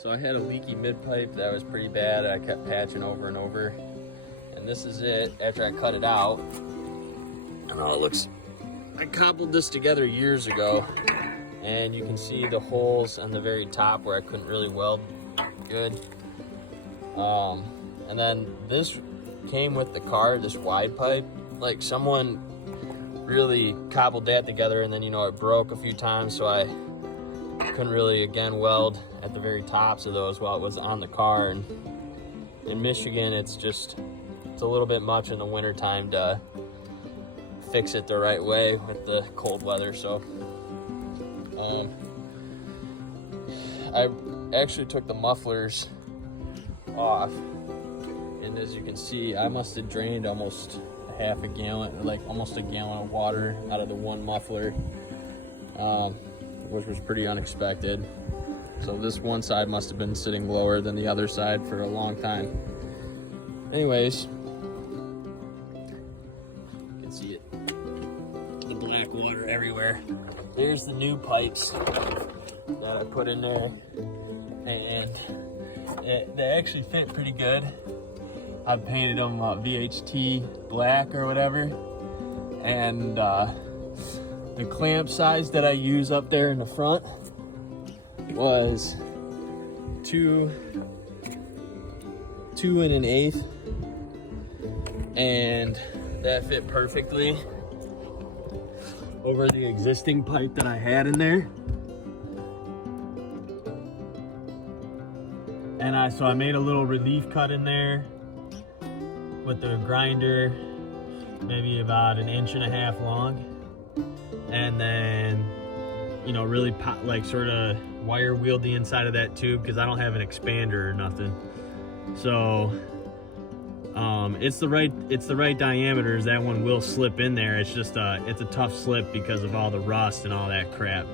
So I had a leaky mid-pipe that was pretty bad. I kept patching over and over. And this is it after I cut it out. I don't know, it looks, I cobbled this together years ago. And you can see the holes on the very top where I couldn't really weld good. And then this came with the car, this wide pipe. Like someone really cobbled that together, and then, you know, it broke a few times, so I couldn't really, again, weld at the very tops of those while it was on the car. And in Michigan, it's a little bit much in the winter time to fix it the right way with the cold weather. So I actually took the mufflers off, and as you can see, I must have drained almost half a gallon, like almost a gallon of water out of the one muffler, which was pretty unexpected. So this one side must have been sitting lower than the other side for a long time. Anyways, you can see it, the black water everywhere. There's the new pipes that I put in there, and they actually fit pretty good. I painted them VHT black or whatever, and the clamp size that I use up there in the front was 2 1/8, and that fit perfectly over the existing pipe that I had in there. And so I made a little relief cut in there with the grinder, maybe about 1.5 inches long, and then, you know, really like sort of wire wheeled the inside of that tube because I don't have an expander or nothing. So it's the right diameters. That one will slip in there. It's just it's a tough slip because of all the rust and all that crap.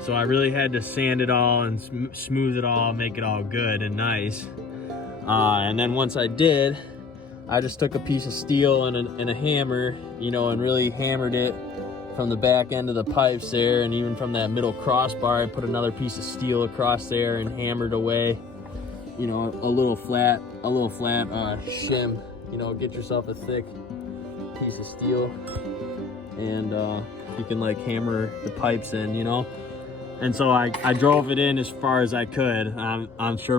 So I really had to sand it all and smooth it all, make it all good and nice. And then once I did, I just took a piece of steel and a hammer, you know, and really hammered it from the back end of the pipes there, and even from that middle crossbar, I put another piece of steel across there and hammered away, you know, a little flat shim. You know, get yourself a thick piece of steel, and you can like hammer the pipes in, you know. And so I drove it in as far as I could. I'm sure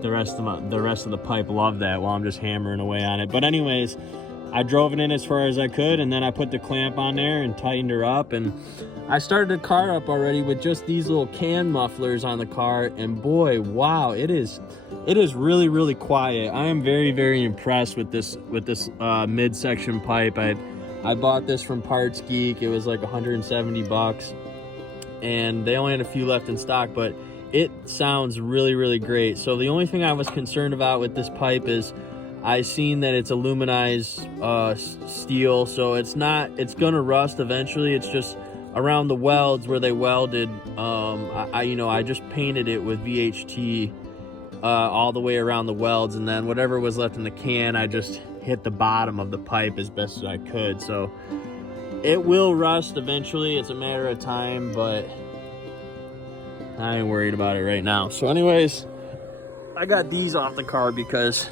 the rest of the pipe loved that while I'm just hammering away on it. But anyways, I drove it in as far as I could, and then I put the clamp on there and tightened her up, and I started the car up already with just these little can mufflers on the car, and boy, wow, it is really, really quiet. I am very, very impressed with this midsection pipe. I bought this from Partsgeek. It was like 170 bucks, and they only had a few left in stock, but it sounds really, really great. So the only thing I was concerned about with this pipe is I seen that it's aluminized steel, so it's gonna rust eventually. It's just around the welds where they welded. I just painted it with VHT all the way around the welds, and then whatever was left in the can, I just hit the bottom of the pipe as best as I could. So it will rust eventually. It's a matter of time, but I ain't worried about it right now. So anyways, I got these off the car because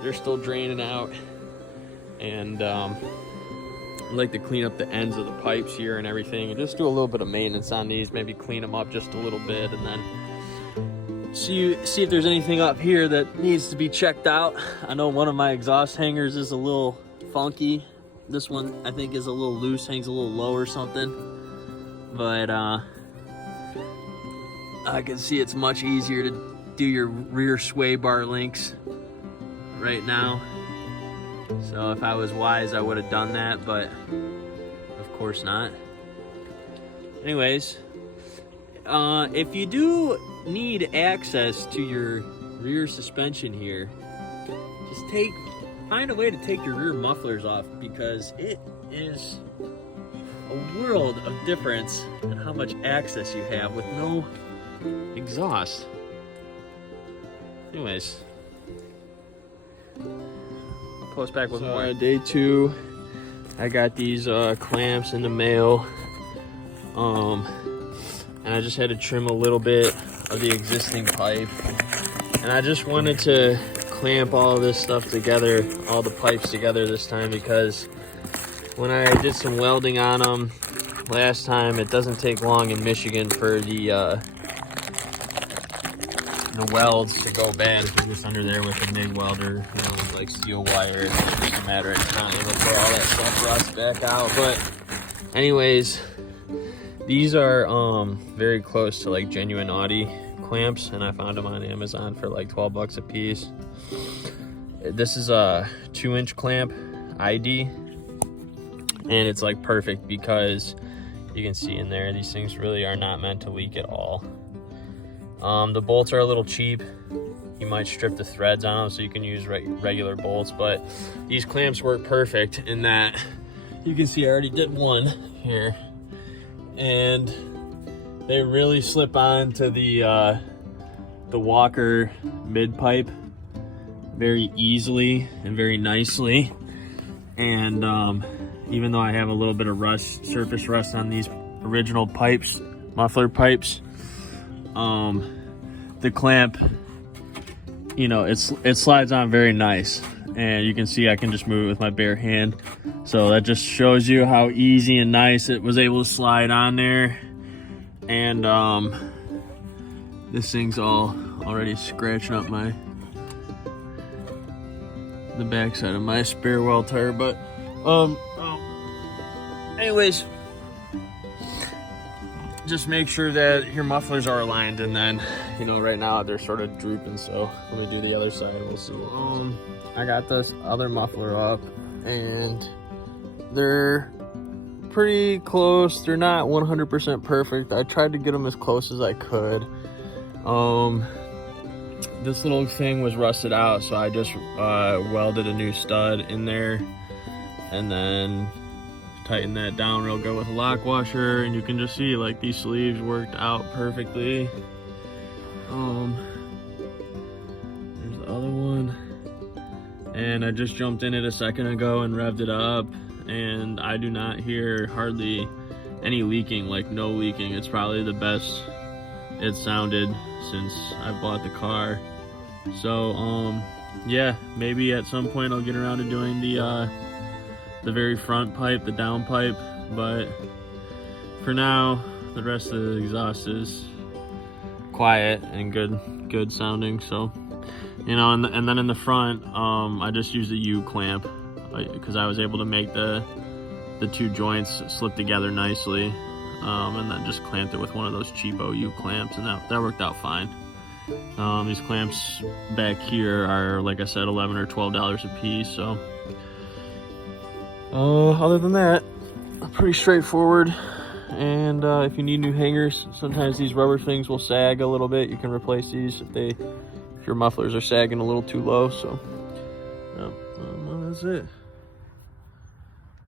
they're still draining out, and I like to clean up the ends of the pipes here and everything, and just do a little bit of maintenance on these, maybe clean them up just a little bit, and then see if there's anything up here that needs to be checked out. I know one of my exhaust hangers is a little funky. This one I think is a little loose, hangs a little low or something, but I can see it's much easier to do your rear sway bar links right now. So if I was wise, I would have done that, but of course not. Anyways, if you do need access to your rear suspension here, just find a way to take your rear mufflers off, because it is a world of difference in how much access you have with no exhaust. Anyways, I'll post back with more. Day 2, I got these clamps in the mail, and I just had to trim a little bit of the existing pipe. And I just wanted to clamp all of this stuff together, all the pipes together this time, because when I did some welding on them last time, it doesn't take long in Michigan for the welds to go bad if you're just under there with a MIG welder, you know, with like steel wire. It's just a matter of time before all that stuff rusts back out. But anyways, these are very close to like genuine Audi clamps, and I found them on Amazon for like 12 bucks a piece. This is a 2-inch clamp ID, and it's like perfect because you can see in there, these things really are not meant to leak at all. The bolts are a little cheap. You might strip the threads on them so you can use regular bolts, but these clamps work perfect in that you can see I already did one here, and they really slip on to the Walker mid-pipe very easily and very nicely. And even though I have a little bit of rust, surface rust on these original pipes, muffler pipes, the clamp, you know, it slides on very nice, and you can see I can just move it with my bare hand. So that just shows you how easy and nice it was able to slide on there. And this thing's all already scratching up the backside of my spare weld tire. But anyways, just make sure that your mufflers are aligned, and then, you know, right now they're sort of drooping, so when we do the other side, we'll see. I got this other muffler up, and they're pretty close. They're not 100% perfect. I tried to get them as close as I could. This little thing was rusted out, so I just welded a new stud in there, and then tighten that down real good with a lock washer, and you can just see like these sleeves worked out perfectly. There's the other one, and I just jumped in it a second ago and revved it up, and I do not hear hardly any leaking, like no leaking. It's probably the best it sounded since I bought the car. So yeah, maybe at some point I'll get around to doing the very front pipe, the down pipe, but for now the rest of the exhaust is quiet and good sounding. So, you know, and then in the front, I just used a U clamp because I was able to make the two joints slip together nicely, and then just clamped it with one of those cheapo U clamps, and that worked out fine. These clamps back here are, like I said, $11 or $12 a piece. So other than that, pretty straightforward. And if you need new hangers, sometimes these rubber things will sag a little bit. You can replace these if your mufflers are sagging a little too low. So that's it.